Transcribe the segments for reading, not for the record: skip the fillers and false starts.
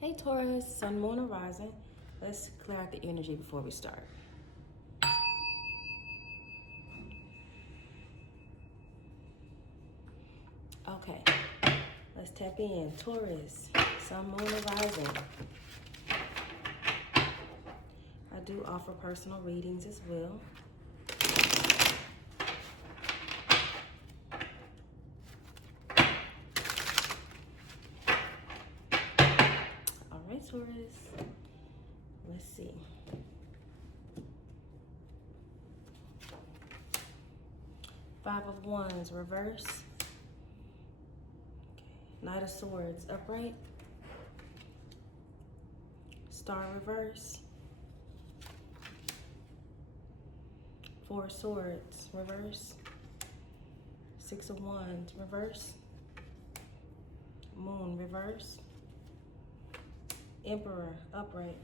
Hey Taurus, Sun, Moon, and Rising. Let's clear out the energy before we start. Okay, let's tap in. Taurus, Sun, Moon, and Rising. I do offer personal readings as well. All right, Taurus. Let's see. Five of Wands, reverse. Okay. Knight of Swords, upright. Star, reverse. Four of Swords, reverse. Six of Wands, reverse. Moon, reverse. Emperor, upright.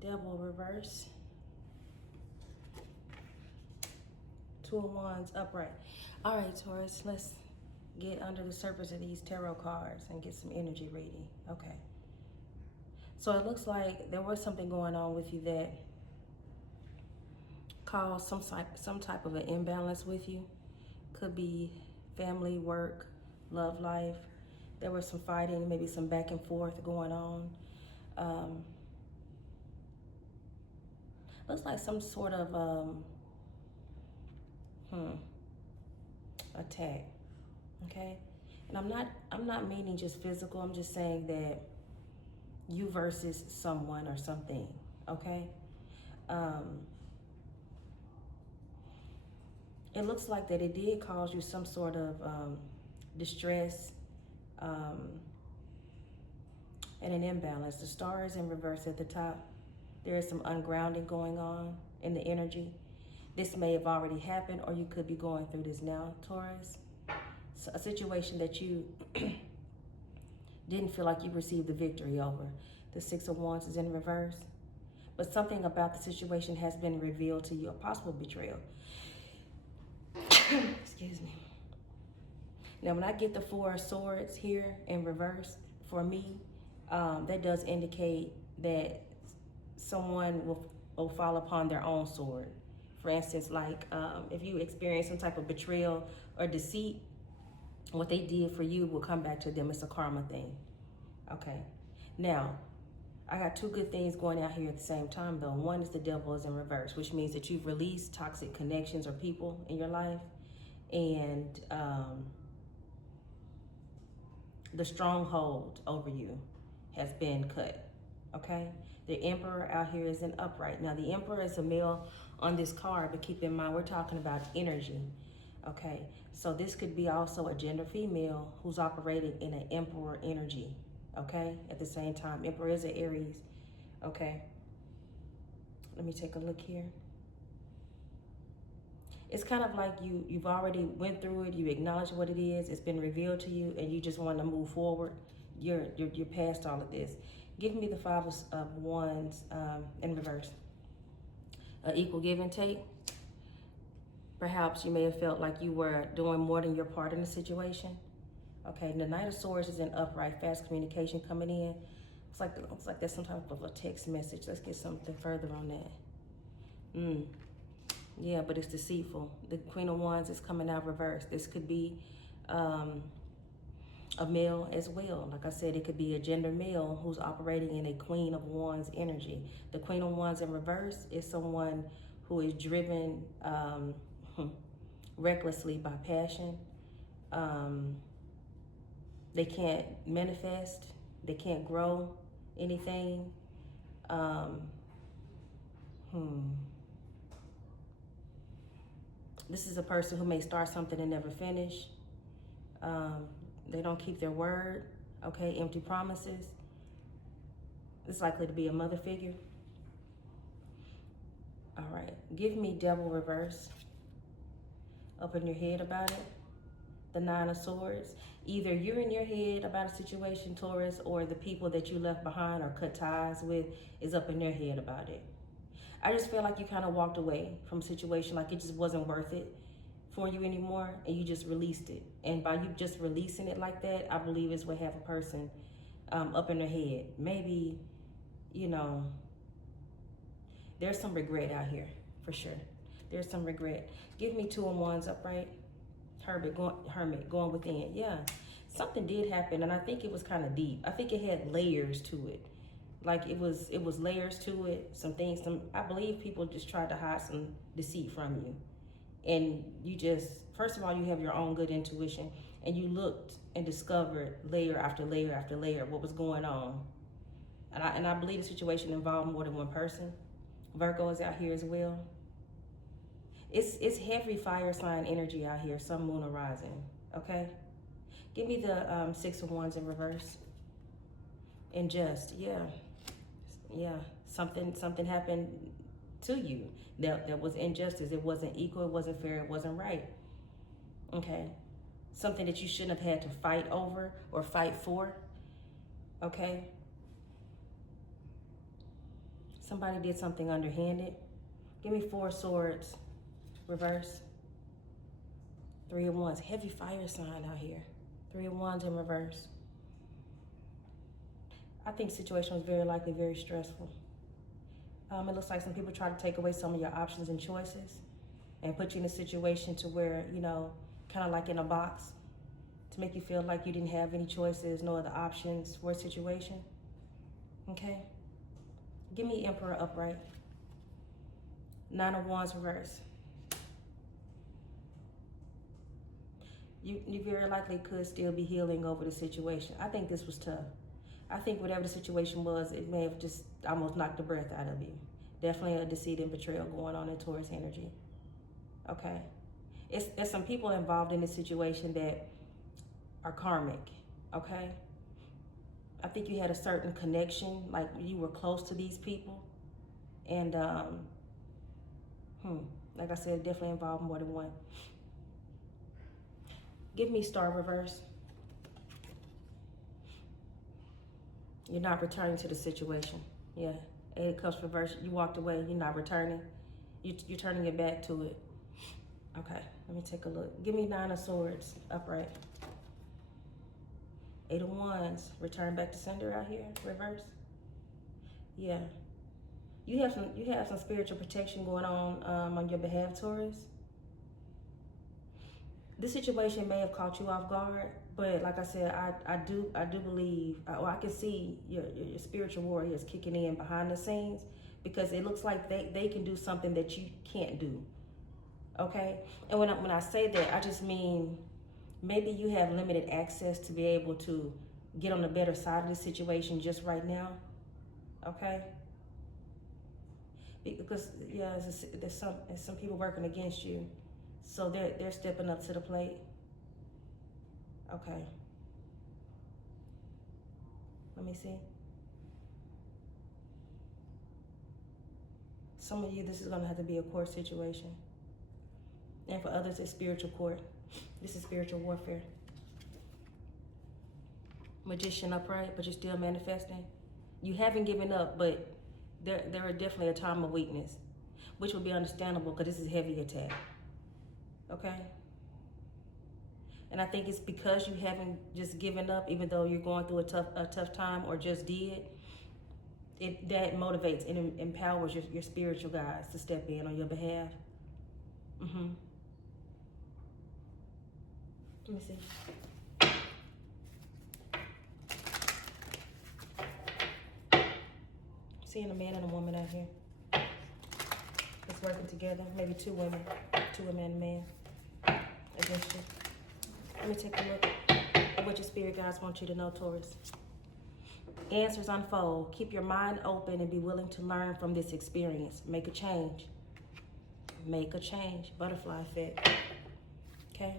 Devil, reverse. Two of Wands, upright. All right, Taurus, let's get under the surface of these tarot cards and get some energy reading. Okay. So it looks like there was something going on with you that caused some type of an imbalance with you. Could be family, work, love life. There was some fighting, maybe some back and forth going on. Looks like some sort of attack. Okay, and I'm not meaning just physical. I'm just saying that you versus someone or something. Okay. It looks like that it did cause you some sort of distress and an imbalance. The star is in reverse at the top. There is some ungrounding going on in the energy. This may have already happened, or you could be going through this now, Taurus. So a situation that you didn't feel like you received the victory over. The Six of Wands is in reverse, but something about the situation has been revealed to you, a possible betrayal. Excuse me. Now, when I get the Four of Swords here in reverse, for me, that does indicate that someone will fall upon their own sword. For instance, like if you experience some type of betrayal or deceit, what they did for you will come back to them. It's a karma thing. Okay. Now, I got two good things going out here at the same time, though. One is the devil is in reverse, which means that you've released toxic connections or people in your life. And the stronghold over you has been cut. Okay, the Emperor out here is in upright. Now, the Emperor is a male on this card, but keep in mind, we're talking about energy. Okay, so this could be also a gender female who's operating in an Emperor energy. Okay, at the same time, Emperor is an Aries. Okay, let me take a look here. It's kind of like you've already went through it. You acknowledge what it is. It's been revealed to you, and you just want to move forward. You're past all of this. Give me the Five of Wands in reverse. Equal give and take. Perhaps you may have felt like you were doing more than your part in the situation. Okay, the Knight of Swords is in upright, fast communication coming in. Looks like there's some type of a text message. Let's get something further on that. Yeah, but it's deceitful. The Queen of Wands is coming out reverse. This could be a male as well. Like I said, it could be a gender male who's operating in a Queen of Wands energy. The Queen of Wands in reverse is someone who is driven recklessly by passion. They can't manifest. They can't grow anything. This is a person who may start something and never finish. They don't keep their word. Okay, empty promises. It's likely to be a mother figure. All right, give me Devil reverse. Up in your head about it. The Nine of Swords. Either you're in your head about a situation, Taurus, or the people that you left behind or cut ties with is up in their head about it. I just feel like you kind of walked away from a situation, like it just wasn't worth it for you anymore, and you just released it. And by you just releasing it like that, I believe is what have a person up in their head. Maybe, you know, there's some regret out here, for sure. There's some regret. Give me 2 and 1s upright. Hermit, going within. Yeah, something did happen, and I think it was kind of deep. I think it had layers to it. Like it was layers to it. Some things, I believe people just tried to hide some deceit from you. And you just, first of all, you have your own good intuition, and you looked and discovered layer after layer after layer what was going on. And I believe the situation involved more than one person. Virgo is out here as well. It's heavy fire sign energy out here, sun, moon, or rising, okay? Give me the 6 of Wands in reverse. And just, yeah, something happened to you that was injustice. It wasn't equal, it wasn't fair, it wasn't right, okay? Something that you shouldn't have had to fight over or fight for, okay? Somebody did something underhanded. Give me 4 swords, reverse. 3 of Wands, heavy fire sign out here. 3 of Wands in reverse. I think the situation was very likely very stressful. It looks like some people try to take away some of your options and choices and put you in a situation to where, you know, kind of like in a box to make you feel like you didn't have any choices, no other options for a situation, okay? Give me Emperor upright. 9 of Wands reverse. You very likely could still be healing over the situation. I think this was tough. I think whatever the situation was, it may have just almost knocked the breath out of you. Definitely a deceit and betrayal going on in Taurus energy. Okay. There's some people involved in this situation that are karmic. Okay. I think you had a certain connection, like you were close to these people. And, like I said, definitely involved more than one. Give me Star reverse. You're not returning to the situation. Yeah. 8 of Cups reverse. You walked away. You're not returning. You're turning your back to it. Okay. Let me take a look. Give me 9 of Swords upright. 8 of Wands. Return back to sender out here. Reverse. Yeah. You have some spiritual protection going on your behalf, Taurus. This situation may have caught you off guard, but like I said, I do believe, I can see your spiritual warriors kicking in behind the scenes, because it looks like they can do something that you can't do. Okay, and when I say that, I just mean maybe you have limited access to be able to get on the better side of the situation just right now. Okay, because yeah, there's some people working against you. So they're stepping up to the plate. Okay. Let me see. Some of you, this is going to have to be a court situation. And for others, it's spiritual court. This is spiritual warfare. Magician upright, but you're still manifesting. You haven't given up, but there are definitely a time of weakness, which will be understandable because this is heavy attack. Okay? And I think it's because you haven't just given up, even though you're going through a tough time or just did, that motivates and empowers your spiritual guides to step in on your behalf. Let me see. Seeing a man and a woman out here that's working together, maybe 2 women and a man against you. Let me take a look at what your spirit guides want you to know, Taurus. Answers unfold. Keep your mind open and be willing to learn from this experience. Make a change. Make a change. Butterfly effect. Okay?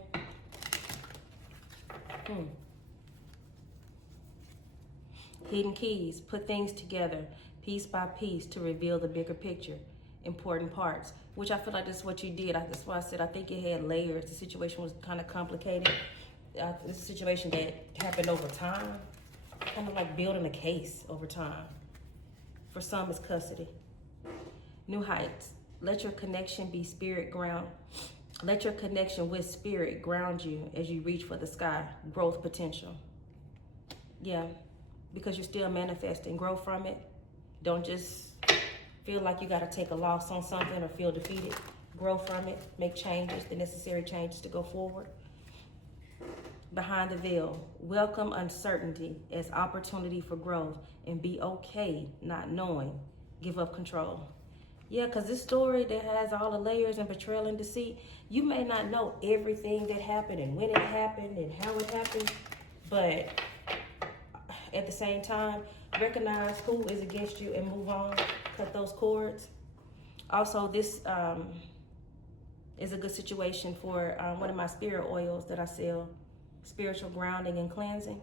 Hidden keys. Put things together piece by piece to reveal the bigger picture. Important parts, which I feel like that's what you did. That's why I said I think it had layers. The situation was kind of complicated. This is a situation that happened over time, kind of like building a case over time. For some, it's custody. New heights. Let your connection be spirit ground. Let your connection with spirit ground you as you reach for the sky. Growth potential. Yeah. because you're still manifesting. Grow from it. Don't just feel like you got to take a loss on something or feel defeated. Grow from it. Make changes, the necessary changes to go forward. Behind the veil, welcome uncertainty as opportunity for growth and be okay not knowing. Give up control. Yeah, because this story that has all the layers and betrayal and deceit, you may not know everything that happened and when it happened and how it happened, but at the same time, recognize who is against you and move on. Cut those cords. Also, this is a good situation for one of my spirit oils that I sell. Spiritual grounding and cleansing.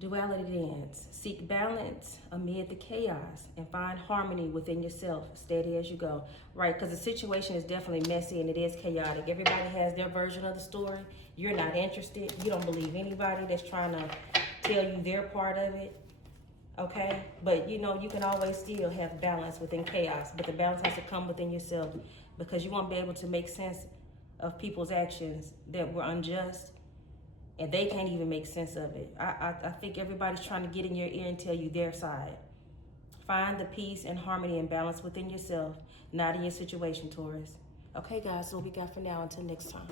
Duality dance. Seek balance amid the chaos and find harmony within yourself, steady as you go. Right, because the situation is definitely messy and it is chaotic. Everybody has their version of the story. You're not interested. You don't believe anybody that's trying to tell you their part of it. Okay, but you know, you can always still have balance within chaos, but the balance has to come within yourself, because you won't be able to make sense of people's actions that were unjust, and they can't even make sense of it. I think everybody's trying to get in your ear and tell you their side. Find the peace and harmony and balance within yourself, not in your situation, Taurus. Okay, guys, so what we got for now. Until next time.